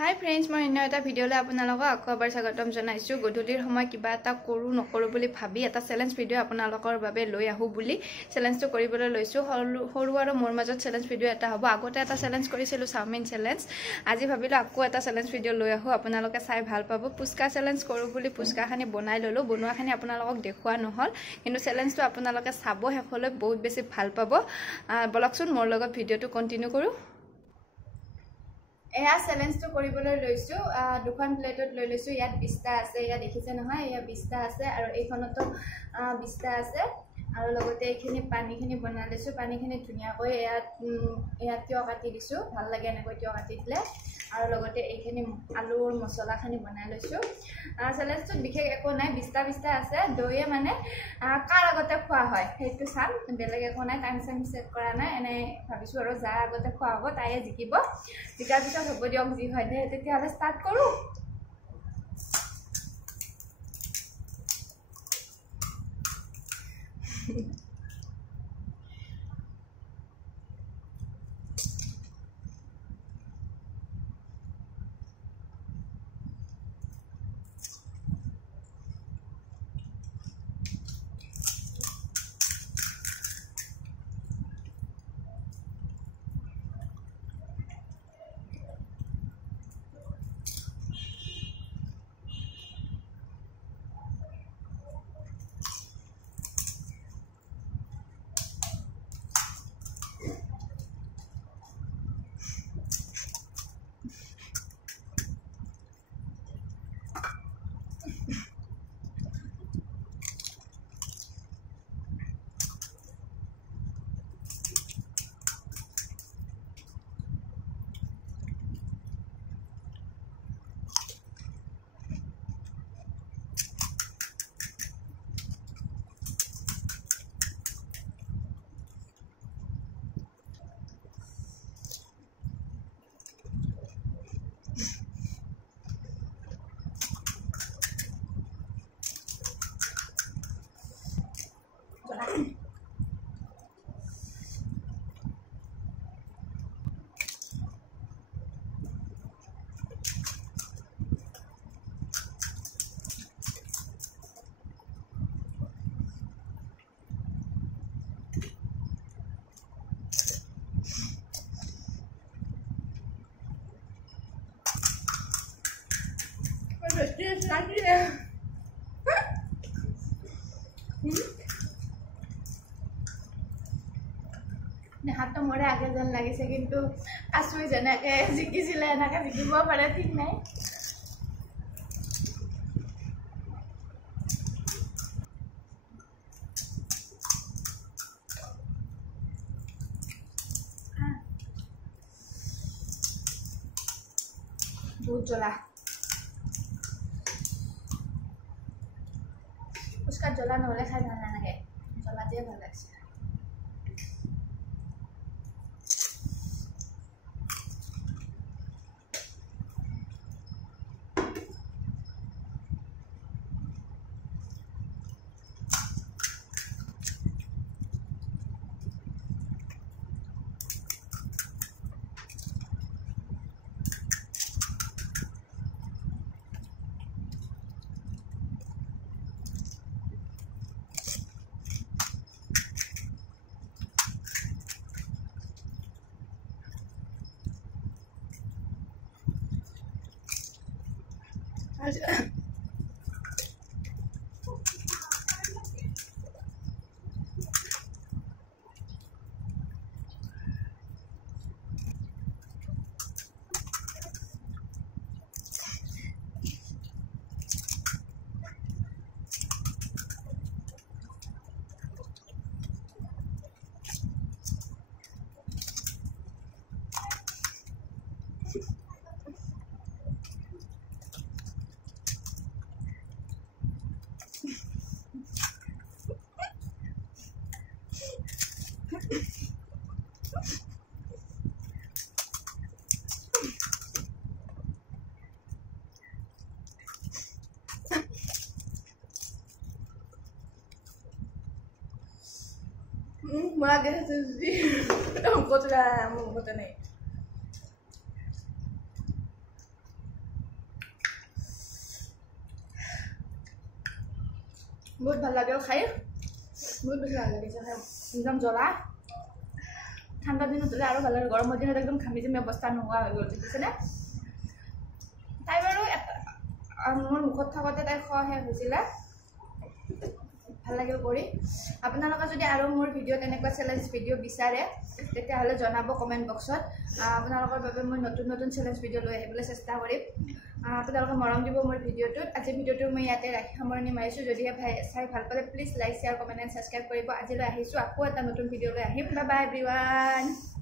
Hi friends, মই অন্য এটা ভিডিঅ'লৈ আপোনালোকক আকৌ এবাৰ স্বাগতম জনাইছো। গধূলিৰ সময় কিবা এটা কৰো নকৰো বুলি ভাবি এটা চ্যালেঞ্জ ভিডিঅ' আপোনালোকৰ বাবে লৈ আহো বুলি চ্যালেঞ্জটো কৰিবলৈ লৈছো। সৰু আৰু মোৰ মাজত চ্যালেঞ্জ ভিডিঅ' এটা হ'ব। আগতে এটা চ্যালেঞ্জ কৰিছিলো চাওমিন চ্যালেঞ্জ। আজি ভাবিলো আকৌ এটা চ্যালেঞ্জ ভিডিঅ' লৈ আহো, আপোনালোকে চাই ভাল পাব। পুচকা চ্যালেঞ্জ কৰো বুলি পুচকাখানি বনাই ললো। বনোৱাখানি আপোনালোকক দেখুৱা নহল, কিন্তু চ্যালেঞ্জটো আপোনালোকে চাব শেষলৈ বহুত বেছি ভাল পাব। বলকচোন মোৰ লগত ভিডিঅ'টো কন্টিনিউ কৰো। এয়া চ্যালেঞ্জটো কৰিবলৈ লৈছো। দুখন প্লেটত লৈ লৈছো। ইয়াত 20টা আছে, ইয়া দেখিছে নহয়, ইয়া 20টা আছে আৰু এইখনতো 20টা আছে। আৰু লগতে এইখিনি পানীখিনি বনাই লৈছো। পানীখিনি ধুনীয়াকৈ ইয়াত তিয়হ কাটি দিছো, ভাল লাগে এনেকৈ তিয়হ কাটি দিলে। আৰু লগতে এইখিনি আলুৰ মছলাখানি বনাই লৈছো। চ্যালেঞ্জটোত বিশেষ একো নাই, 20টা আছে। দৈয়ে মানে কাৰ আগতে খোৱা হয় সেইটো চাম, বেলেগ একো নাই। টাইম সেট কৰা নাই, এনে ভাবিছো আৰু যাৰ আগতে খোৱা হ'ব তাইয়ে জিকিব। জিকাৰ পিছত হ'ব দিয়ক, যি হয় দে। তেতিয়াহ'লে ষ্টাৰ্ট কৰো। হাতটো মৰে আগে যেন লাগিছে, কিন্তু আচুই যেনেকে জিকিছিলে এনেকে জিকিব পাৰে ঠিক নাই। বহুত জ্বলা, ফুচকাত জ্বলা নহ'লে খাই ভাল নালাগে, জ্বলা দিয়ে ভাল লাগছে। Maga não vou tirar a mão, vou também. বহুত ভাল লাগে খাই বহুত বেছি ভাল লাগিছে খাই একদম জ্বলা ঠাণ্ডা দিনত হ'লে আৰু ভাল লাগে গৰমৰ দিনত একদম ঘামি জামি অৱস্থা নোহোৱা হৈ গ'ল দেখিছেনে তাই বাৰু মোৰ মুখত থাকোঁতে তাই খোৱা শেষ হৈছিলে ভাল লাগিল কৰি আপোনালোকে যদি আৰু মোৰ ভিডিঅ' তেনেকুৱা চেলেঞ্জ ভিডিঅ' বিচাৰে তেতিয়াহ'লে জনাব কমেণ্ট বক্সত আপোনালোকৰ বাবে মই নতুন নতুন চেলেঞ্জ ভিডিঅ' লৈ আহিবলৈ চেষ্টা কৰিম আপোনালোকে মৰম দিব মোৰ ভিডিঅ'টোত আজি ভিডিঅ'টো মই ইয়াতে ৰাখি সামৰণি মাৰিছোঁ যদিহে চাই ভাল পালে please like share comment and subscribe কৰিব আজিলৈ আহিছোঁ আকৌ এটা নতুন ভিডিঅ' লৈ আহিম বাই বাই এভৰিৱান